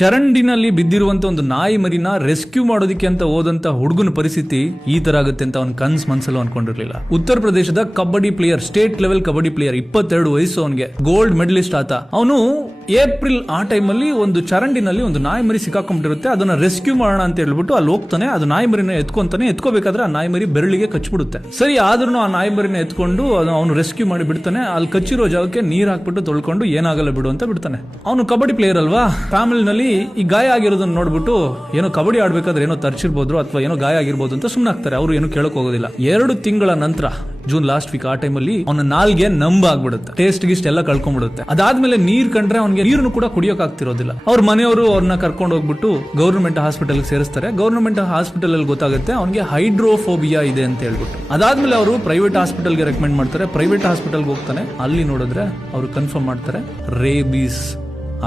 ಚರಂಡಿನಲ್ಲಿ ಬಿದ್ದಿರುವಂತ ಒಂದು ನಾಯಿ ಮರಿನ ರೆಸ್ಕ್ಯೂ ಮಾಡೋದಕ್ಕೆ ಅಂತ ಹೋದಂತ ಹುಡುಗನ ಪರಿಸ್ಥಿತಿ ಈ ತರ ಆಗುತ್ತೆ ಅಂತ ಅವ್ನ ಕನ್ಸ್ ಮನ್ಸಲ್ಲೂ ಅನ್ಕೊಂಡಿರ್ಲಿಲ್ಲ. ಉತ್ತರ ಪ್ರದೇಶದ kabaddi player, state level kabaddi player, 22 ವಯಸ್ಸು ಅವನಿಗೆ, ಗೋಲ್ಡ್ ಮೆಡಲಿಸ್ಟ್ ಆತ. ಅವನು ಏಪ್ರಿಲ್ ಆ ಟೈಮಲ್ಲಿ ಒಂದು ಚರಂಡಿನಲ್ಲಿ ಒಂದು ನಾಯಿ ಮರಿ ಸಿಕ್ಕಾಕೊಂಡ್ಬಿಟ್ಟಿರುತ್ತೆ. ಅದನ್ನ ರೆಸ್ಕ್ಯೂ ಮಾಡೋಣ ಅಂತ ಹೇಳ್ಬಿಟ್ಟು ಅಲ್ಲಿ ಹೋಗ್ತಾನೆ. ಅದು ನಾಯಿ ಮರಿನ ಎತ್ಕೋಬೇಕಾದ್ರೆ ಆ ನಾಯಿ ಮರಿ ಬೆರಳಿಗೆ ಕಚ್ಬಿಡುತ್ತೆ. ಸರಿ ಆದ್ರೂ ಆ ನಾಯಿ ಮರಿನ ಎತ್ಕೊಂಡು ಅವನು ರೆಸ್ಕ್ಯೂ ಮಾಡಿ ಬಿಡ್ತಾನೆ. ಅಲ್ಲಿ ಕಚ್ಚಿರೋ ಜಾಗಕ್ಕೆ ನೀರ್ ಹಾಕ್ಬಿಟ್ಟು ತೊಳ್ಕೊಂಡು ಏನಾಗಲ್ಲ ಬಿಡು ಅಂತ ಬಿಡ್ತಾನೆ. ಅವನು ಕಬಡ್ಡಿ ಪ್ಲೇಯರ್ ಅಲ್ವಾ, ಫ್ಯಾಮಿಲಿನಲ್ಲಿ ಈ ಗಾಯ ಆಗಿರೋದನ್ನ ನೋಡ್ಬಿಟ್ಟು ಏನೋ ಕಬಡ್ಡಿ ಆಡ್ಬೇಕಾದ್ರೆ ಏನೋ ತರ್ಚಿರ್ಬೋದು ಅಥವಾ ಏನೋ ಗಾಯ ಆಗಿರ್ಬೋದು ಅಂತ ಸುಮ್ಮನೆ ಆಗ್ತಾರೆ. ಅವರು ಏನು ಕೇಳಕ್ ಹೋಗೋದಿಲ್ಲ. 2 ತಿಂಗಳ ನಂತರ ಜೂನ್ ಲಾಸ್ಟ್ ವೀಕ್ ಆ ಟೈಮಲ್ಲಿ ಅವನ ನಾಲ್ಗೆ ನಂಬ ಆಗ್ಬಿಡುತ್ತೆ. ಟೇಸ್ಟ್ ಗಿಸ್ಟ್ ಎಲ್ಲ ಕಳ್ಕೊಂಡ್ಬಿಡುತ್ತೆ. ಅದಾದ್ಮೇಲೆ ನೀರ್ ಕಂಡ್ರೆ ಅವ್ನಿಗೆ ನೀರನ್ನು ಕೂಡ ಕುಡಿಯೋಕ್ ಆಗ್ತಿರೋದಿಲ್ಲ. ಅವ್ರ ಮನೆಯವರು ಅವ್ರನ್ನ ಕರ್ಕೊಂಡು ಹೋಗ್ಬಿಟ್ಟು ಗವರ್ನಮೆಂಟ್ ಹಾಸ್ಪಿಟಲ್ ಸೇರಿಸ್ತಾರೆ. ಗವರ್ನಮೆಂಟ್ ಹಾಸ್ಪಿಟಲ್ ಅಲ್ಲಿ ಗೊತ್ತಾಗುತ್ತೆ ಅವನಿಗೆ ಹೈಡ್ರೋಫೋಬಿಯಾ ಇದೆ ಅಂತ ಹೇಳ್ಬಿಟ್ಟು. ಅದಾದ್ಮೇಲೆ ಅವರು ಪ್ರೈವೇಟ್ ಹಾಸ್ಪಿಟಲ್ಗೆ ರೆಕಮೆಂಡ್ ಮಾಡ್ತಾರೆ. ಪ್ರೈವೇಟ್ ಹಾಸ್ಪಿಟಲ್ಗೆ ಹೋಗ್ತಾನೆ. ಅಲ್ಲಿ ನೋಡಿದ್ರೆ ಅವರು ಕನ್ಫರ್ಮ್ ಮಾಡ್ತಾರೆ ರೇಬೀಸ್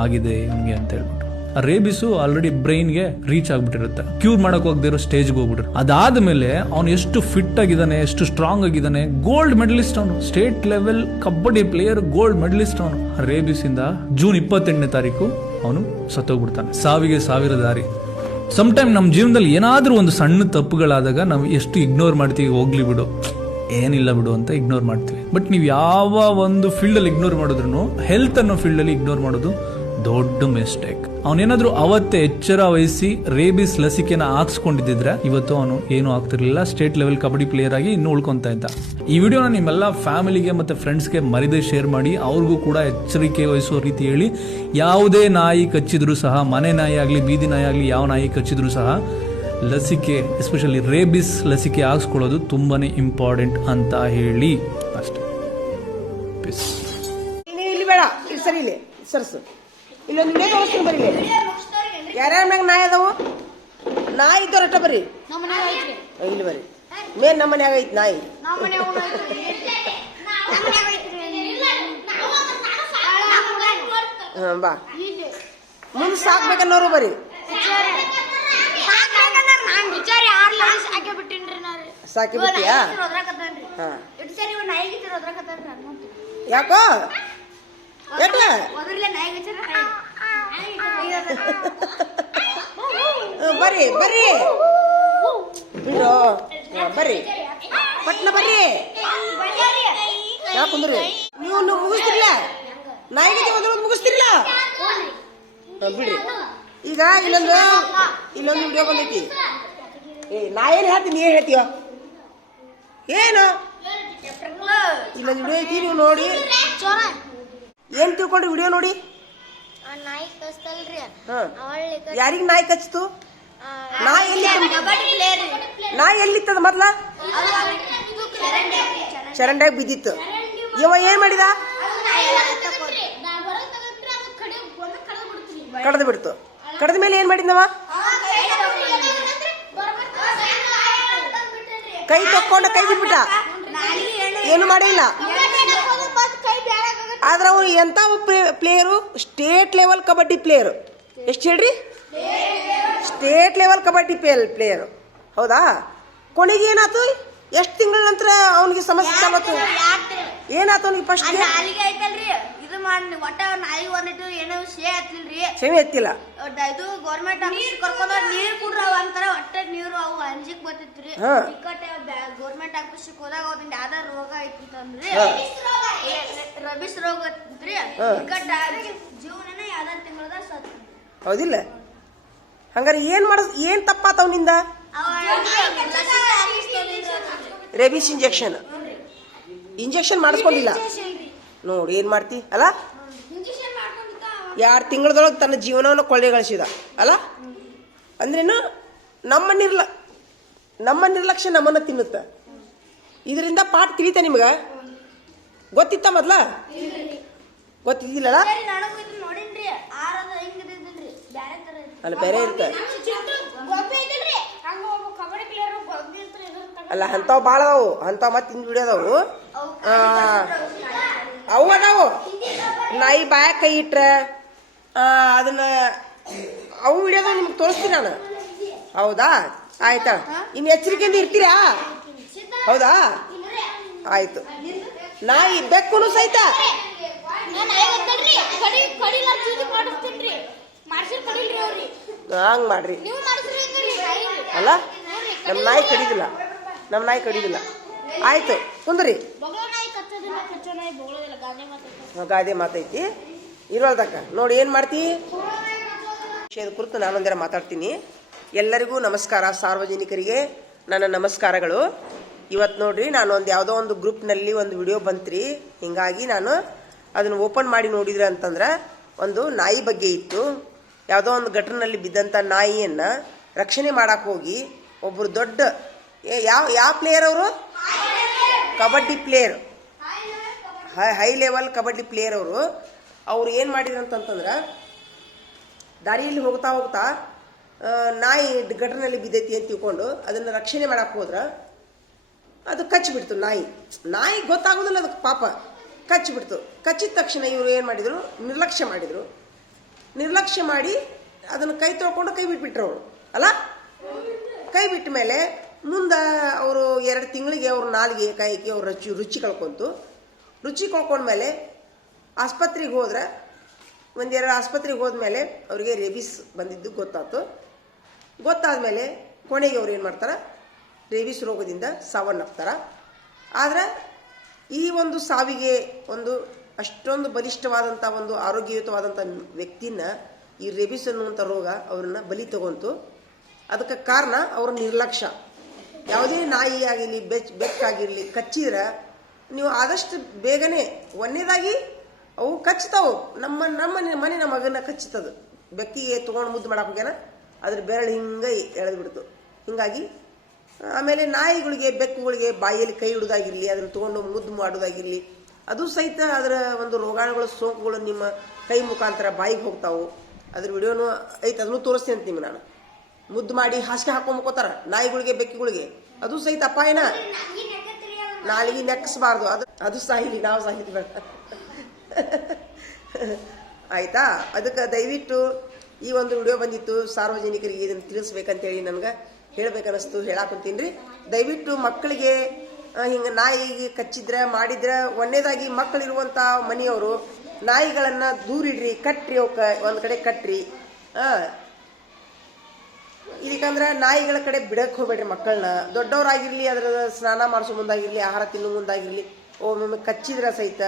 ಆಗಿದೆ ಇವನಿಗೆ ಅಂತ ಹೇಳ್ಬಿಟ್ಟು. ಆ ರೇಬಿಸು ಆಲ್ರೆಡಿ ಬ್ರೈನ್ಗೆ ರೀಚ್ ಆಗ್ಬಿಟ್ಟಿರುತ್ತೆ. ಕ್ಯೂರ್ ಮಾಡಕ್ ಹೋಗದೆ ಇರೋ ಸ್ಟೇಜ್ಗೆ ಹೋಗ್ಬಿಟ್ರು. ಅದಾದ್ಮೇಲೆ ಅವನು ಎಷ್ಟು ಫಿಟ್ ಆಗಿದ್ದಾನೆ, ಎಷ್ಟು ಸ್ಟ್ರಾಂಗ್ ಆಗಿದ್ದಾನೆ. ಗೋಲ್ಡ್ ಮೆಡಲಿಸ್ಟ್ ಅವನು, state level kabaddi player, gold medalist ಅವನು. ರೇಬಿಸ್ ಇಂದ ಜೂನ್ 28ನೇ ತಾರೀಕು ಅವನು ಸತ್ತೋಗ್ಬಿಡ್ತಾನೆ. ಸಾವಿಗೆ 1000 ದಾರಿ. ಸಮ್ಟೈಮ್ ನಮ್ಮ ಜೀವನದಲ್ಲಿ ಏನಾದ್ರೂ ಒಂದು ಸಣ್ಣ ತಪ್ಪುಗಳಾದಾಗ ನಾವು ಎಷ್ಟು ಇಗ್ನೋರ್ ಮಾಡ್ತೀವಿ, ಹೋಗ್ಲಿ ಬಿಡು, ಏನಿಲ್ಲ ಬಿಡು ಅಂತ ಇಗ್ನೋರ್ ಮಾಡ್ತೀವಿ. ಬಟ್ ನೀವು ಯಾವ ಒಂದು ಫೀಲ್ಡ್ ಅಲ್ಲಿ ಇಗ್ನೋರ್ ಮಾಡಿದ್ರು ಹೆಲ್ತ್ ಅನ್ನೋ ಫೀಲ್ಡ್ ಅಲ್ಲಿ ಇಗ್ನೋರ್ ಮಾಡೋದು ದೊಡ್ಡ ಮಿಸ್ಟೇಕ್. ಅವನೇನಾದ್ರೂ ಅವತ್ತೇ ಎಚ್ಚರ ವಹಿಸಿ ರೇಬಿಸ್ ಲಸಿಕೆನ ಹಾಕ್ಸ್ಕೊಂಡಿದ್ರೆ ಇವತ್ತು ಅವನು ಏನು ಆಗ್ತಿರ್ಲಿಲ್ಲ. ಸ್ಟೇಟ್ ಲೆವೆಲ್ ಕಬಡ್ಡಿ ಪ್ಲೇಯರ್ ಆಗಿ ಇನ್ನೂ ಉಳ್ಕೊಂತ ಇದ್ದ. ಈ ವಿಡಿಯೋನ ನಿಮ್ಮೆಲ್ಲ ಫ್ಯಾಮಿಲಿಗೆ ಮತ್ತೆ ಫ್ರೆಂಡ್ಸ್ಗೆ ಮರಿದೇ ಶೇರ್ ಮಾಡಿ. ಅವ್ರಿಗೂ ಕೂಡ ಎಚ್ಚರಿಕೆ ವಹಿಸೋ ರೀತಿ ಹೇಳಿ. ಯಾವುದೇ ನಾಯಿ ಕಚ್ಚಿದ್ರು ಸಹ, ಮನೆ ನಾಯಿ ಆಗಲಿ ಬೀದಿ ನಾಯಿ ಆಗಲಿ, ಯಾವ ನಾಯಿ ಕಚ್ಚಿದ್ರು ಸಹ ಲಸಿಕೆ, ಎಸ್ಪೆಷಲಿ ರೇಬಿಸ್ ಲಸಿಕೆ ಹಾಕ್ಸ್ಕೊಳ್ಳೋದು ತುಂಬಾನೇ ಇಂಪಾರ್ಟೆಂಟ್ ಅಂತ ಹೇಳಿ ಅಷ್ಟೇ. ಇಲ್ಲೊಂದು ವಿಡಿಯೋ ತೋರಿಸ್ತೀನಿ ಬರೀಲಿ. ಯಾರ್ಯಾರ ಮ್ಯಾಗ ನಾಯಿ ಅದಾವು? ನಾಯಿ ಇದ್ದವ್ರಷ್ಟ ಬರ್ರಿ. ಇಲ್ಲಿ ಬರ್ರಿ. ಮೇನ್ ನಮ್ಮ ಮನ್ಯಾಗ ಐತಿ ನಾಯಿ. ಬಾ ಮುಂದೆ ಸಾಕ್ಬೇಕನ್ನೋರು ಬರ್ರಿ. ಸಾಕಿ ಬಿಟ್ಟಿಯಾ? ಯಾಕೋ ಬರ್ರಿ ಬರ್ರಿ ಬಿಡೋ, ಬರ್ರಿ ಪಟ್ನ ಬರ್ರಿ. ಯಾಕಂದ್ರಿ ನೀವು ಮುಗಿಸ್ತಿರ್ಲ, ನಾಯಿಗೆ ಮುಗಿಸ್ತಿರ್ಲ. ಬಿಡ್ರಿ. ಈಗ ಇಲ್ಲೊಂದು ವಿಡಿಯೋ ಬಂದೈತಿ. ನಾ ಏನ್ ಹೇಳ್ತೀನಿ, ನೀ ಏನ್ ಹೇಳ್ತೀವ? ಏನು ಇಲ್ಲೊಂದು ವಿಡಿಯೋ ಐತಿ, ನೀವು ನೋಡಿ. ಏನ್ ತಿಳ್ಕೊಂಡ್ರಿ ವಿಡಿಯೋ ನೋಡಿ? ಯಾರಿಗ ನಾಯಿ ಕಚ್ಚಿತು? ನಾಯಿ ಎಲ್ಲಿತ್ತದ ಮೊದ್ಲ? ಚರಂಡ್ಯಾಗ ಬಿದ್ದಿತ್ತು. ಇವ ಏನ್ ಮಾಡಿದ? ಕಡ್ದು ಬಿಡ್ತು. ಕಡ್ದ ಮೇಲೆ ಏನ್ ಮಾಡಿದ್ನವ? ಕೈ ತಕ್ಕೊಂಡ ಕೈ ಬಿಟ್ಬಿಟ್ಟ. ಏನು ಮಾಡಿಲ್ಲ. ಆದ್ರೆ ಅವನು ಎಂತ player? State level kabaddi player. ಎಷ್ಟು ಹೇಳ್ರಿ? State level kabaddi player. ಹೌದಾ? ಕೊನೆಗೆ ಏನಾಯ್ತು? ಎಷ್ಟು ತಿಂಗಳ ನಂತರ ಅವನಿಗೆ ಸಮಸ್ಯೆ ಚಾಲತ್ತು? ಏನಾಯ್ತು ಅವನಿಗೆ? ಫಸ್ಟ್ ಸೇವೆ ಎತ್ತಿಲ್ಲ. ಇದು ಗೌರ್ಮೆಂಟ್ ಕರ್ಕೊಂಡ್ ನೀರ್ ಕುಡ್ರ ಅಂತಾರ. ಒಟ್ಟೆ ನೀರು ಅವು ಅಂಜಿಕ್ ಬರ್ತಿತ್ರಿ. ಗೌರ್ಮೆಂಟ್ ಆಫೀಸಿಗೆ ಹೋದಾಗ ಅವ್ರಿಂದ ಯಾವ್ದಾರ ರೋಗ ಐತಂದ್ರಿ, ರಬಿಸ್ ರೋಗ ಐತ್ರಿ. ಜೀವನ ಯಾವ್ದಾರ ತಿಂಗಳದ ಸತ್. ಹೌದಿಲ್ಲ? ಹಂಗಾರೆ ಏನ್ ತಪ್ಪಾತ ಅವನಿಂದ? ರೇಬಿಸ್ ಇಂಜೆಕ್ಷನ್ ಮಾಡಿಸ್ಕೊಂಡಿಲ್ಲ. ನೋಡಿ ಏನ್ ಮಾಡ್ತಿ ಅಲ್ಲ? 2 ತಿಂಗಳದೊಳಗೆ ತನ್ನ ಜೀವನವನ್ನು ಕೊಳ್ಳೆಗಳಿಸಿದ ಅಲ್ಲ? ಅಂದ್ರೇನು? ನಮ್ಮ ನಿರ್ಲಕ್ಷ್ಯ ನಮ್ಮನ್ನ ತಿನ್ನುತ್ತ. ಇದರಿಂದ ಪಾಠ ತಿಳಿತ ನಿಮ್ಗ? ಗೊತ್ತಿತ್ತ ಮೊದ್ಲ? ಗೊತ್ತಿದ್ದಿಲ್ಲಲ್ಲ? ಅಲ್ಲ ಬೇರೆ ಇರ್ತ ಅಲ್ಲ. ಅಂತಾವ್ ಬಾಳ ಅದಾವು. ಅಂತಾವ್ ಮತ್ತೆ ಹಿಂದ್ ಬಿಡೋದವು. ಅವು ಅದಾವು. ನಾಯಿ ಬಾಯ ಕೈ ಇಟ್ರ ಅದನ್ನ ಅವು ವಿಡಿಯೋದ ನಿಮ್ಗೆ ತೋರಿಸ್ತೀನಿ ನಾನು. ಹೌದಾ? ಆಯ್ತಾ? ಇನ್ನು ಎಚ್ಚರಿಕೆಯಿಂದ ಇರ್ತೀರಾ? ಹೌದಾ? ಆಯ್ತು. ನಾಯಿ ಬೆಕ್ಕುನು ಸಹಿತ ಹಂಗೆ ಮಾಡ್ರಿ ಅಲ್ಲ. ನಮ್ಮ ನಾಯಿ ಕಡಿದಿಲ್ಲ ಆಯ್ತು ಕುಂದ್ರಿ. ಗಾದೆ ಮಾತೈತಿ ಇರೋದಕ್ಕ ನೋಡಿ ಏನು ಮಾಡ್ತಿ ವಿಷಯದ ಕುರಿತು ನಾನೊಂದರ ಮಾತಾಡ್ತೀನಿ. ಎಲ್ಲರಿಗೂ ನಮಸ್ಕಾರ. ಸಾರ್ವಜನಿಕರಿಗೆ ನನ್ನ ನಮಸ್ಕಾರಗಳು. ಇವತ್ತು ನೋಡ್ರಿ ನಾನು ಯಾವುದೋ ಒಂದು ಗ್ರೂಪ್ನಲ್ಲಿ ಒಂದು ವಿಡಿಯೋ ಬಂತ್ರಿ. ಹಿಂಗಾಗಿ ನಾನು ಅದನ್ನು ಓಪನ್ ಮಾಡಿ ನೋಡಿದ್ರೆ ಅಂತಂದ್ರೆ ಒಂದು ನಾಯಿ ಬಗ್ಗೆ ಇತ್ತು. ಯಾವುದೋ ಒಂದು ಗಟರ್ನಲ್ಲಿ ಬಿದ್ದಂಥ ನಾಯಿಯನ್ನು ರಕ್ಷಣೆ ಮಾಡಕ್ಕೆ ಹೋಗಿ ಒಬ್ಬರು ದೊಡ್ಡ ಯಾವ ಪ್ಲೇಯರ್ ಅವರು, kabaddi player, high level kabaddi player ಅವರು ಏನು ಮಾಡಿದ್ರು ಅಂತಂತಂದ್ರೆ ದಾರಿಯಲ್ಲಿ ಹೋಗ್ತಾ ಹೋಗ್ತಾ ನಾಯಿ ಗಟರ್ನಲ್ಲಿ ಬಿದ್ದೈತಿ ಅಂತ ತಿಳ್ಕೊಂಡು ಅದನ್ನು ರಕ್ಷಣೆ ಮಾಡಕ್ಕೆ ಹೋದ್ರೆ ಅದು ಕಚ್ಚಿಬಿಡ್ತು. ನಾಯಿ ಗೊತ್ತಾಗೋದಿಲ್ಲ ಅದಕ್ಕೆ ಪಾಪ, ಕಚ್ಚಿಬಿಡ್ತು. ಕಚ್ಚಿದ ತಕ್ಷಣ ಇವರು ಏನು ಮಾಡಿದರು, ನಿರ್ಲಕ್ಷ್ಯ ಮಾಡಿ ಅದನ್ನು ಕೈ ತೊಳ್ಕೊಂಡು ಕೈ ಬಿಟ್ಬಿಟ್ರು ಅವರು ಅಲ್ಲ. ಕೈ ಬಿಟ್ಟ ಮೇಲೆ ಮುಂದೆ ಅವರು 2 ತಿಂಗಳಿಗೆ ಅವ್ರ ನಾಲಿಗೆ ಕೈಗೆ ಅವ್ರ ರುಚಿ ಕಳ್ಕೊಂತು. ರುಚಿ ಕಳ್ಕೊಂಡ್ಮೇಲೆ ಆಸ್ಪತ್ರೆಗೆ ಹೋದ್ರೆ ಒಂದೆರಡು ಆಸ್ಪತ್ರೆಗೆ ಹೋದ್ಮೇಲೆ ಅವರಿಗೆ ರೇಬಿಸ್ ಬಂದಿದ್ದು ಗೊತ್ತಾದ್ಮೇಲೆ ಕೊನೆಗೆ ಅವ್ರು ಏನು ಮಾಡ್ತಾರೆ, ರೇಬಿಸ್ ರೋಗದಿಂದ ಸಾವನ್ನಪ್ತಾರೆ. ಆದರೆ ಈ ಒಂದು ಸಾವಿಗೆ ಒಂದು ಅಷ್ಟೊಂದು ಬಲಿಷ್ಠವಾದಂಥ ಒಂದು ಆರೋಗ್ಯಯುತವಾದಂಥ ವ್ಯಕ್ತಿನ ಈ ರೇಬಿಸ್ ಅನ್ನುವಂಥ ರೋಗ ಅವ್ರನ್ನ ಬಲಿ ತಗೊಂತು. ಅದಕ್ಕೆ ಕಾರಣ ಅವ್ರ ನಿರ್ಲಕ್ಷ್ಯ. ಯಾವುದೇ ನಾಯಿ ಆಗಿರಲಿ ಬೆಕ್ಕಾಗಿರಲಿ ಕಚ್ಚಿದ್ರೆ ನೀವು ಆದಷ್ಟು ಬೇಗನೆ ಒಂದನೇದಾಗಿ ಅವು ಕಚ್ತಾವು. ನಮ್ಮ ಮನೆ ಮಗನ ಕಚ್ಚುತ್ತದು. ಬೆಕ್ಕಿಗೆ ತೊಗೊಂಡು ಮುದ್ದು ಮಾಡಕ್ಕೆ ಹೋಗ್ಯಾನ, ಅದ್ರ ಬೆರಳು ಹಿಂಗೆ ಎಳೆದು ಬಿಡ್ತು. ಹಿಂಗಾಗಿ ಆಮೇಲೆ ನಾಯಿಗಳಿಗೆ ಬೆಕ್ಕುಗಳಿಗೆ ಬಾಯಿಯಲ್ಲಿ ಕೈ ಇಡೋದಾಗಿರಲಿ, ಅದನ್ನು ತೊಗೊಂಡು ಮುದ್ದು ಮಾಡೋದಾಗಿರಲಿ, ಅದು ಸಹಿತ ಅದರ ಒಂದು ರೋಗಾಣುಗಳು ಸೋಂಕುಗಳು ನಿಮ್ಮ ಕೈ ಮುಖಾಂತರ ಬಾಯಿಗೆ ಹೋಗ್ತಾವು. ಅದ್ರ ವಿಡಿಯೋನು ಐತೆ, ಅದನ್ನು ತೋರಿಸ್ತೀನಿ ಅಂತ ನಿಮ್ಗೆ ನಾನು. ಮುದ್ದು ಮಾಡಿ ಹಾಸಿಗೆ ಹಾಕೊಂಡ್ಕೋತಾರ ನಾಯಿಗಳಿಗೆ ಬೆಕ್ಕಿಗಳಿಗೆ, ಅದು ಸಹಿತ ಅಪಾಯನ. ನಾಲಿಗೆ ನೆಕ್ಸ್ಬಾರ್ದು, ಅದು ಸಾಹಿಲಿ, ನಾವು ಸಾಹಿತಿ ಬೇಡ ಆಯ್ತಾ. ಅದಕ್ಕೆ ದಯವಿಟ್ಟು ಈ ಒಂದು ವಿಡಿಯೋ ಬಂದಿತ್ತು, ಸಾರ್ವಜನಿಕರಿಗೆ ಇದನ್ನು ತಿಳಿಸ್ಬೇಕಂತೇಳಿ ನನಗೆ ಹೇಳ್ಬೇಕನ್ನಿಸ್ತು, ಹೇಳಾಕೊಂತೀನಿ ರೀ. ದಯವಿಟ್ಟು ಮಕ್ಕಳಿಗೆ ಹಿಂಗೆ ನಾಯಿಗೆ ಕಚ್ಚಿದ್ರೆ ಮಾಡಿದ್ರೆ ಒಂದನೇದಾಗಿ ಮಕ್ಕಳಿರುವಂಥ ಮನೆಯವರು ನಾಯಿಗಳನ್ನು ದೂರಿಡ್ರಿ, ಕಟ್ರಿ, ಅವಕ್ಕೆ ಒಂದು ಕಡೆ ಕಟ್ರಿ. ಇದಕ್ಕಂದ್ರೆ ನಾಯಿಗಳ ಕಡೆ ಬಿಡಕ್ಕೆ ಹೋಗ್ಬೇಡ್ರಿ ಮಕ್ಕಳನ್ನ. ದೊಡ್ಡವರಾಗಿರ್ಲಿ, ಅದರ ಸ್ನಾನ ಮಾಡಿಸೋ ಮುಂದಾಗಿರಲಿ, ಆಹಾರ ತಿನ್ನೋ ಮುಂದಾಗಿರಲಿ, ಒಮ್ಮೊಮ್ಮೆ ಕಚ್ಚಿದ್ರೆ ಸಹಿತ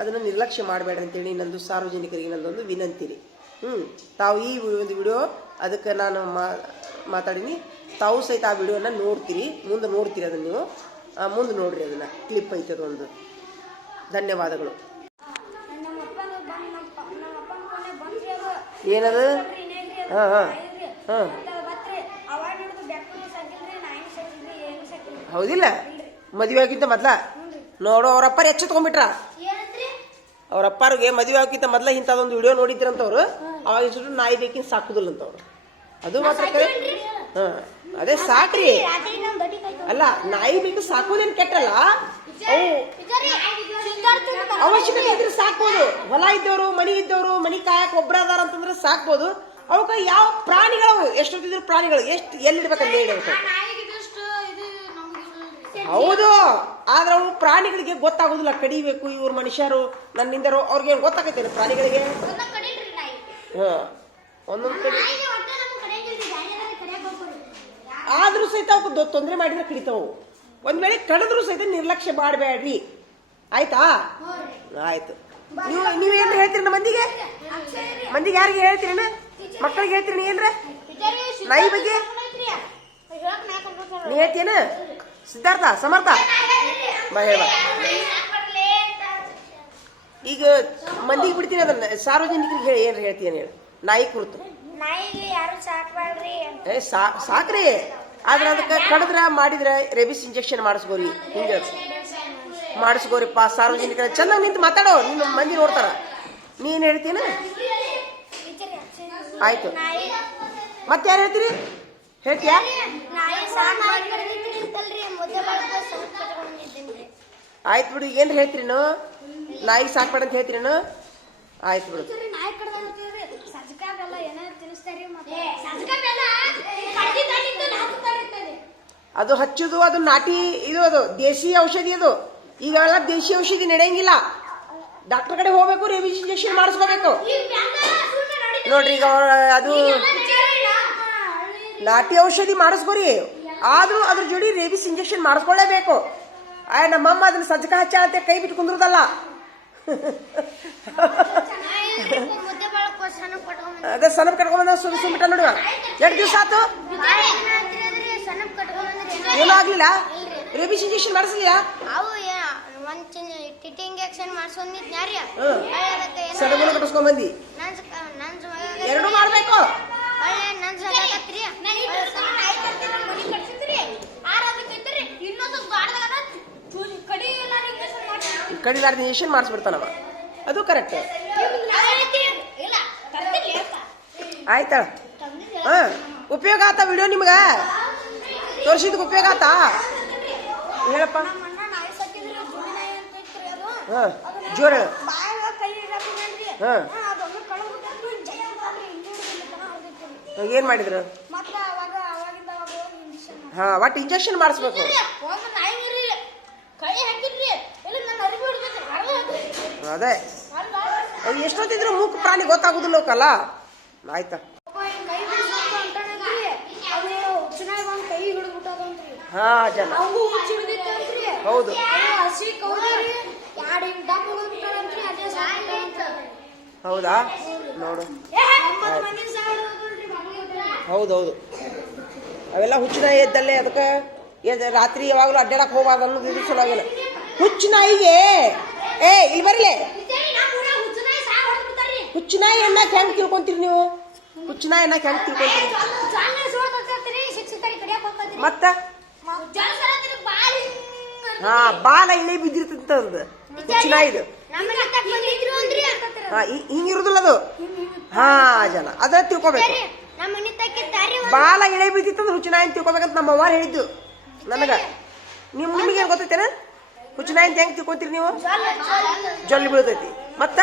ಅದನ್ನು ನಿರ್ಲಕ್ಷ್ಯ ಮಾಡಬೇಡ್ರಿ ಅಂತೇಳಿ ನಂದು ಸಾರ್ವಜನಿಕರಿಗೆ ನಂದೊಂದು ವಿನಂತಿ ರೀ. ತಾವು ಈ ಒಂದು ವಿಡಿಯೋ ಅದಕ್ಕೆ ನಾನು ಮಾತಾಡೀನಿ. ತಾವು ಸಹಿತ ಆ ವಿಡಿಯೋನ ಮುಂದೆ ನೋಡ್ತೀರಿ. ಅದನ್ನು ನೀವು ಮುಂದೆ ನೋಡ್ರಿ, ಅದನ್ನು ಕ್ಲಿಪ್ ಐತೆ ಅದೊಂದು. ಧನ್ಯವಾದಗಳು. ಏನದು? ಹೌದಿಲ್ಲ, ಮದುವೆ ಆಗಿಂತ ಮೊದ್ಲ ನೋಡು ಅವ್ರ ಅಪ್ಪಾರು ಹೆಚ್ಚು ತಗೊಂಡ್ಬಿಟ್ರ. ಅವ್ರ ಅಪ್ಪಾರಿಗೆ ಮದುವೆ ಆಗಿಂತ ಮೊದ್ಲ ಇಂಥದೊಂದು ವಿಡಿಯೋ ನೋಡಿದ್ರಂತವ್ರು. ಅವಾಗ ಇಷ್ಟು ನಾಯಿ ಬೇಕಿನ ಸಾಕುದಿಲ್ಲ ಅಂತವ್ರು. ಅದು ಮಾತ್ರ ಅದೇ ಸಾಕ್ರಿ. ಅಲ್ಲ, ನಾಯಿ ಬೇಕು ಸಾಕೋದೇನು ಕೆಟ್ಟಲ್ಲ, ಅವು ಅವಶ್ಯಕತೆ ಇದ್ರೆ ಸಾಕ್ಬೋದು. ಹೊಲ ಇದ್ದವರು, ಮನಿ ಕಾಯಕ್ ಒಬ್ರ ಅದಾರ ಅಂತಂದ್ರೆ ಸಾಕ್ಬೋದು. ಅವಕ್ಕ ಯಾವ ಪ್ರಾಣಿಗಳು ಎಷ್ಟೊತ್ತಿದ್ರು ಪ್ರಾಣಿಗಳು ಎಲ್ಲಿಡ್ಬೇಕಂತ ಹೇಳಿ. ಹೌದು, ಆದ್ರೆ ಅವು ಪ್ರಾಣಿಗಳಿಗೆ ಗೊತ್ತಾಗೋದಿಲ್ಲ. ಕಡಿಬೇಕು ಇವ್ರು ಮನುಷ್ಯರು ನನ್ನಿಂದರು ಅವ್ರಿಗೆ ಗೊತ್ತಾಗೈತೆ ಪ್ರಾಣಿಗಳಿಗೆ. ಒಂದೊಂದು ಕಡೆ ಆದ್ರೂ ಸಹಿತ ಅವಕ್ಕೆ ತೊಂದರೆ ಮಾಡಿದ್ರೆ ಕಡಿತಾವು. ಒಂದ್ ವೇಳೆ ಕಡಿದ್ರು ಸಹಿತ ನಿರ್ಲಕ್ಷ್ಯ ಮಾಡಬೇಡ್ರಿ, ಆಯ್ತಾ? ಆಯ್ತು. ನೀವೇನ್ರ ಹೇಳ್ತೀರಿ ಮಂದಿಗೆ ಯಾರಿಗೆ ಹೇಳ್ತೀರೇನ? ಮಕ್ಕಳಿಗೆ ಹೇಳ್ತೀರಿ ಏನ್ರ ನಾಯಿ ಬಗ್ಗೆ? ನೀ ಹೇಳ್ತೀಯನ? ಸಿದ್ಧಾರ್ಥ, ಸಮರ್ಥ, ಬಾ ಹೇಳ. ಈಗ ಮಂದಿಗೆ ಬಿಡ್ತೀನಿ, ಅದನ್ನ ಸಾರ್ವಜನಿಕರಿಗೆ ಹೇಳಿ ಏನ್ರ ಹೇಳ್ತೀನಿ ಹೇಳಿ. ನಾಯಿ ಕುರಿತು ಸಾಕ್ರಿ, ಆದ್ರೆ ಅದಕ್ಕೆ ಕಡಿದ್ರ ಮಾಡಿದ್ರೆ ರೇಬಿಸ್ ಇಂಜೆಕ್ಷನ್ ಮಾಡಿಸ್ಕೋರಿ. ಹಿಂಗೆ ಮಾಡಿಸ್ಕೋರಿಪ್ಪ. ಸಾರ್ವಜನಿಕರ ಚೆನ್ನಾಗಿ ನಿಂತು ಮಾತಾಡೋ, ನಿಮ್ಮ ಮಂದಿ ನೋಡ್ತಾರ. ನೀನ್ ಹೇಳ್ತೀನ? ಆಯ್ತು. ಮತ್ತೆ ಯಾರು ಹೇಳ್ತೀರಿ? ಹೇಳ್ತೀಯಾ? ಆಯ್ತು ಬಿಡು. ಏನ್ ಹೇಳ್ತೀರಿನು? ನಾಯಿ ಸಾಕ್ಬೇಡ ಅಂತ ಹೇಳ್ತೀರೇನು? ಆಯ್ತು ಬಿಡು. ಅದು ಹಚ್ಚುದು, ಅದು ನಾಟಿ, ಅದು ದೇಶಿ ಔಷಧಿ. ಅದು ಈಗೆಲ್ಲ ದೇಶಿ ಔಷಧಿ ನಡೆಯಂಗಿಲ್ಲ. ಡಾಕ್ಟರ್ ಕಡೆ ಹೋಗ್ಬೇಕು, ರೇಬಿಸ್ ಇಂಜೆಕ್ಷನ್ ಮಾಡಿಸ್ಕೋಬೇಕು. ನೋಡ್ರಿ ಈಗ ಅದು ನಾಟಿ ಔಷಧಿ ಮಾಡಿಸ್ಕೊರಿ, ಆದ್ರೂ ಅದ್ರ ಜೋಡಿ ರೇಬಿಸ್ ಇಂಜೆಕ್ಷನ್ ಮಾಡಿಸ್ಕೊಳ್ಳೇಬೇಕು. ನಮ್ಮಮ್ಮ ಅದನ್ನ ಸಜ್ಜಕ ಹಚ್ಚ ಅಂತ ಕೈ ಬಿಟ್ಟು ಕುಂದ್ರದಲ್ಲ. ಅದೇ ಸನಪ್ ಕಟ್ಕೊಂಡ್ ಸುಮ್ಮಿಟ್ಟ ನೋಡುವ. 2 ದಿವಸ ಆತು ಏನೂ ಆಗ್ಲಿಲ್ಲ. ರೇಬಿಸ್ ಇಂಜೆಕ್ಷನ್ ಮಾಡಿಸ್ಲಿಲ್ಲ. ಸಡಗರ ಕಟ್ಟಿಸ್ಕೊಂಡ್ ಬಂದಿ. 2 ಮಾಡ್ಬೇಕು. ಕಡಿಲಾರ್ದ ಇಂಜೆಕ್ಷನ್ ಮಾಡಿಸ್ಬಿಡ್ತಾನವ. ಅದು ಕರೆಕ್ಟ್. ಆಯ್ತಾ? ಉಪಯೋಗ ಆತ ವಿಡಿಯೋ ನಿಮ್ಗ ತೋರಿಸಿದ ಉಪಯೋಗ ಆತ ಹೇಳಪ್ಪ. ಜೋರ ಏನ್ ಮಾಡಿದ್ರು? ಒಟ್ಟು ಇಂಜೆಕ್ಷನ್ ಮಾಡಿಸ್ಬೇಕು. ಅದೇ ಎಷ್ಟೊತ್ತಿದ್ರು ಮೂಕ ಪ್ರಾಣಿ ಗೊತ್ತಾಗುದಿಲ್ಲ ಅವಕ್ಕಲ್ಲ. ಆಯ್ತಾ? ಹಾ ಜನ ಹೌದು. ಹೌದಾ? ನೋಡು. ಹೌದೌದು, ಅವೆಲ್ಲ ಹುಚ್ಚುನಾಯಿ ಎದ್ದಲ್ಲೇ. ಅದಕ್ಕೆ ರಾತ್ರಿ ಯಾವಾಗಲೂ ಅಡ್ಡಾಡಕ್ ಹೋಗ್ಬಾರ್ದು ಅನ್ನೋದು ಇದು ಚಲೋ ಆಗಿಲ್ಲ. ಹುಚ್ಚುನಾಯಿಗೆ ಇಲ್ಲಿ ಬರಲೇ. ಹುಚ್ಚುನಾಯಿ ಅನ್ನಕ್ ಹೆಂಗ್ ತಿಳ್ಕೊಂತೀರಿ ನೀವು? ಹುಚ್ಚುನಾಯಿ ಅನ್ನಕ್ ಹೆಂಗ್ ತಿಳ್ಕೊಂತೀರಿ? ಮತ್ತ ಬಾಲ ಇಳೆ ಬಿದ್ದಿರ್ತದ ಹುಚ್ಚುನಾಯಿದು. ಹಿಂಗಿರುದಿಲ್ಲ ಅದು. ಜನ ಅದ ತಿಳ್ಕೊಬೇಕು. ಬಾಲ ಇಳೆ ಬಿದ್ದಿತ್ತಂದ್ರೆ ಹುಚ್ಚುನಾಯಿ ಅಂತ ತಿಳ್ಕೊಬೇಕಂತ ನಮ್ಮ ಅವ್ವಾರು ಹೇಳಿದ್ದು ನನಗ. ನಿಮ್ಗೆ ಏನ್ ಗೊತ್ತೈತೇನ ಹುಚ್ಚುನಾಯಿ ಅಂತ ಹೆಂಗ್ ತಿಳ್ಕೊಂತೀರಿ ನೀವು? ಜೊಲ್ಲಿ ಬೀಳ್ತೈತಿ. ಮತ್ತ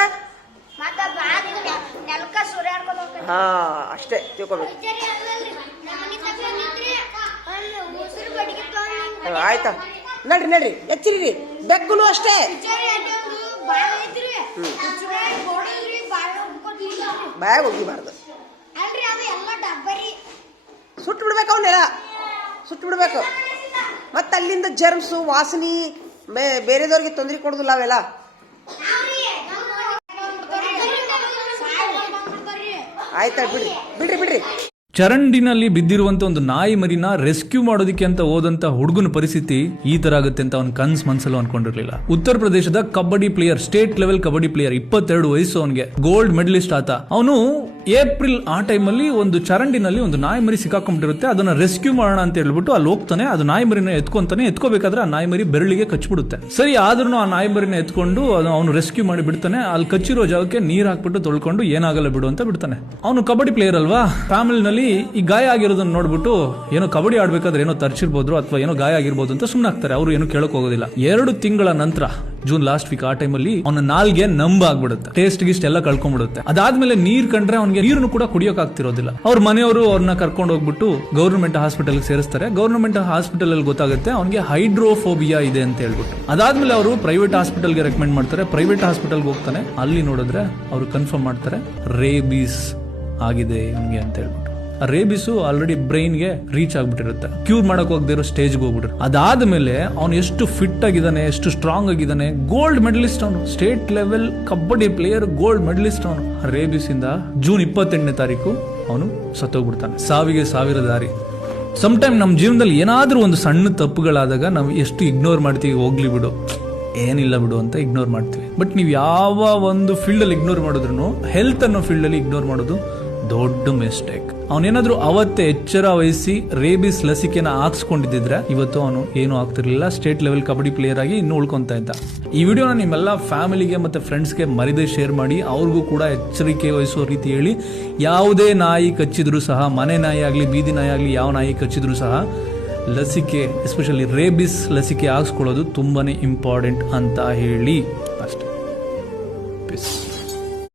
ಅಷ್ಟೇ ತಿಳ್ಕೊಬೇಕು. ಆಯ್ತಾ? ನಡ್ರಿ ಎಚ್ಚಿರಿ. ಬೆಕ್ಕುನು ಅಷ್ಟೇ. ಬಾಯಾಗ ಹೋಗಿಬಾರ್ದು. ಸುಟ್ಟು ಬಿಡ್ಬೇಕು, ಅವನ್ನೆಲ್ಲ ಸುಟ್ಟು ಬಿಡ್ಬೇಕು. ಮತ್ತೆ ಅಲ್ಲಿಂದ ಜರ್ಮ್ಸು ವಾಸನಿ ಬೇರೆದವ್ರಿಗೆ ತೊಂದರೆ ಕೊಡುದಿಲ್ಲ ಅವೆಲ್ಲ. ಆಯ್ತಾ? ಬಿಡ್ರಿ. ಚರಂಡಿನಲ್ಲಿ ಬಿದ್ದಿರುವಂತ ಒಂದು ನಾಯಿ ಮರಿನ ರೆಸ್ಕ್ಯೂ ಮಾಡೋದಕ್ಕೆ ಅಂತ ಹೋದಂತ ಹುಡುಗನ ಪರಿಸ್ಥಿತಿ ಈ ತರ ಆಗುತ್ತೆ ಅಂತ ಅವ್ನ ಕನ್ಸ್ ಮನ್ಸಲ್ಲೂ ಅನ್ಕೊಂಡಿರ್ಲಿಲ್ಲ. ಉತ್ತರ ಪ್ರದೇಶದ kabaddi player, state level kabaddi player, 22 ವಯಸ್ಸು ಅವನಿಗೆ, ಗೋಲ್ಡ್ ಮೆಡಲಿಸ್ಟ್ ಆತ. ಅವನು ಏಪ್ರಿಲ್ ಆ ಟೈಮಲ್ಲಿ ಒಂದು ಚರಂಡಿನಲ್ಲಿ ಒಂದು ನಾಯಿ ಮರಿ ಸಿಕ್ಕಾಕೊಂಡ್ಬಿಟ್ಟಿರುತ್ತೆ. ಅದನ್ನ ರೆಸ್ಕ್ಯೂ ಮಾಡೋಣ ಅಂತ ಹೇಳ್ಬಿಟ್ಟು ಅಲ್ಲಿ ಹೋಗ್ತಾನೆ. ಅದು ನಾಯಿ ಮರಿನ ಎತ್ಕೋಬೇಕಾದ್ರೆ ಆ ನಾಯಿ ಮರಿ ಬೆರಳಿಗೆ ಕಚ್ಚಿಬಿಡುತ್ತೆ. ಸರಿ, ಆದ್ರೂ ಆ ನಾಯಿ ಮರಿನ ಎತ್ಕೊಂಡು ಅವನು ರೆಸ್ಕ್ಯೂ ಮಾಡಿ ಬಿಡ್ತಾನೆ. ಅಲ್ಲಿ ಕಚ್ಚಿರೋ ಜಾಗಕ್ಕೆ ನೀರ್ ಹಾಕ್ಬಿಟ್ಟು ತೊಳ್ಕೊಂಡು ಏನಾಗಲ್ಲ ಬಿಡು ಅಂತ ಬಿಡ್ತಾನೆ. ಅವನು ಕಬಡ್ಡಿ ಪ್ಲೇಯರ್ ಅಲ್ವಾ, ಫ್ಯಾಮಿಲಿನಲ್ಲಿ ಈ ಗಾಯ ಆಗಿರೋದನ್ನ ನೋಡ್ಬಿಟ್ಟು ಏನೋ ಕಬಡ್ಡಿ ಆಡ್ಬೇಕಾದ್ರೆ ಏನೋ ತರ್ಚಿರ್ಬೋದು ಅಥವಾ ಏನೋ ಗಾಯ ಆಗಿರ್ಬೋದು ಅಂತ ಸುಮ್ಮನಾಗ್ತಾರೆ. ಅವರು ಏನು ಕೇಳಕ್ ಹೋಗೋದಿಲ್ಲ. 2 ತಿಂಗಳ ನಂತರ ಜೂನ್ ಲಾಸ್ಟ್ ವೀಕ್ ಆ ಟೈಮಲ್ಲಿ ಅವನ ನಾಲ್ಗೆ ನಂಬ ಆಗ್ಬಿಡುತ್ತೆ. ಟೇಸ್ಟ್ ಗಿಸ್ಟ್ ಎಲ್ಲ ಕಳ್ಕೊಂಡ್ಬಿಡುತ್ತೆ. ಅದಾದ್ಮೇಲೆ ನೀರ್ ಕಂಡ್ರೆ ಅವ್ನಿಗೆ ನೀರನ್ನು ಕೂಡ ಕುಡಿಯೋಕ್ ಆಗ್ತಿರೋದಿಲ್ಲ. ಅವ್ರ ಮನೆಯವರು ಅವ್ರನ್ನ ಕರ್ಕೊಂಡು ಹೋಗ್ಬಿಟ್ಟು ಗವರ್ನಮೆಂಟ್ ಹಾಸ್ಪಿಟಲ್ ಸೇರಿಸ್ತಾರೆ. ಗವರ್ನಮೆಂಟ್ ಹಾಸ್ಪಿಟಲ್ ಅಲ್ಲಿ ಗೊತ್ತಾಗುತ್ತೆ ಅವನಿಗೆ ಹೈಡ್ರೋಫೋಬಿಯಾ ಇದೆ ಅಂತ ಹೇಳ್ಬಿಟ್ಟು. ಅದಾದ್ಮೇಲೆ ಅವರು ಪ್ರೈವೇಟ್ ಹಾಸ್ಪಿಟಲ್ಗೆ ರೆಕಮೆಂಡ್ ಮಾಡ್ತಾರೆ. ಪ್ರೈವೇಟ್ ಹಾಸ್ಪಿಟಲ್ಗೆ ಹೋಗ್ತಾನೆ. ಅಲ್ಲಿ ನೋಡಿದ್ರೆ ಅವರು ಕನ್ಫರ್ಮ್ ಮಾಡ್ತಾರೆ ರೇಬೀಸ್ ಆಗಿದೆ ಇವನಿಗೆ ಅಂತ ಹೇಳ್ಬಿಟ್ಟು. Rabies already ಬ್ರೈನ್ಗೆ reach ಆಗ್ಬಿಟ್ಟಿರುತ್ತೆ. ಕ್ಯೂರ್ ಮಾಡಕ್ ಹೋಗದೆ ಇರೋ ಸ್ಟೇಜ್ಗೆ ಹೋಗ್ಬಿಟ್ರು. ಅದಾದ್ಮೇಲೆ ಅವನು ಎಷ್ಟು ಫಿಟ್ ಆಗಿದ್ದಾನೆ, ಎಷ್ಟು ಸ್ಟ್ರಾಂಗ್ ಆಗಿದ್ದಾನೆ. ಗೋಲ್ಡ್ ಮೆಡಲಿಸ್ಟ್ ಅವನು, state level kabaddi player, gold medalist ಅವನು. ರೇಬಿಸ್ ಇಂದ ಜೂನ್ 28ನೇ ತಾರೀಕು ಅವನು ಸತ್ತೋಗ್ಬಿಡ್ತಾನೆ. ಸಾವಿಗೆ 1000 ದಾರಿ. ಸಮ್ಟೈಮ್ ನಮ್ಮ ಜೀವನದಲ್ಲಿ ಏನಾದ್ರೂ ಒಂದು ಸಣ್ಣ ತಪ್ಪುಗಳಾದಾಗ ನಾವು ಎಷ್ಟು ಇಗ್ನೋರ್ ಮಾಡ್ತೀವಿ, ಹೋಗ್ಲಿ ಬಿಡು, ಏನಿಲ್ಲ ಬಿಡು ಅಂತ ಇಗ್ನೋರ್ ಮಾಡ್ತೀವಿ. ಬಟ್ ನೀವು ಯಾವ ಒಂದು ಫೀಲ್ಡ್ ಅಲ್ಲಿ ಇಗ್ನೋರ್ ಮಾಡಿದ್ರು ಹೆಲ್ತ್ ಅನ್ನೋ ಫೀಲ್ಡ್ ಅಲ್ಲಿ ಇಗ್ನೋರ್ ಮಾಡೋದು ದೊಡ್ಡ ಮಿಸ್ಟೇಕ್. ಅವನೇನಾದ್ರೂ ಅವತ್ತೇ ಎಚ್ಚರ ವಹಿಸಿ ರೇಬಿಸ್ ಲಸಿಕೆನ ಹಾಕ್ಸ್ಕೊಂಡಿದ್ರೆ ಇವತ್ತು ಅವನು ಏನು ಆಗ್ತಿರ್ಲಿಲ್ಲ. ಸ್ಟೇಟ್ ಲೆವೆಲ್ ಕಬಡ್ಡಿ ಪ್ಲೇಯರ್ ಆಗಿ ಇನ್ನೂ ಉಳ್ಕೊಂತ ಇದ್ದ. ಈ ವಿಡಿಯೋನ ನಿಮ್ಮೆಲ್ಲ ಫ್ಯಾಮಿಲಿಗೆ ಮತ್ತೆ ಫ್ರೆಂಡ್ಸ್ಗೆ ಮರಿದೇ ಶೇರ್ ಮಾಡಿ. ಅವ್ರಿಗೂ ಕೂಡ ಎಚ್ಚರಿಕೆ ವಹಿಸೋ ರೀತಿ ಹೇಳಿ. ಯಾವುದೇ ನಾಯಿ ಕಚ್ಚಿದ್ರು ಸಹ, ಮನೆ ನಾಯಿ ಆಗಲಿ ಬೀದಿ ನಾಯಿ ಆಗಲಿ, ಯಾವ ನಾಯಿ ಕಚ್ಚಿದ್ರು ಸಹ ಲಸಿಕೆ, ಎಸ್ಪೆಷಲಿ ರೇಬಿಸ್ ಲಸಿಕೆ ಹಾಕ್ಸ್ಕೊಳ್ಳೋದು ತುಂಬಾನೇ ಇಂಪಾರ್ಟೆಂಟ್ ಅಂತ ಹೇಳಿ ಅಷ್ಟೇ. ಪೀಸ್.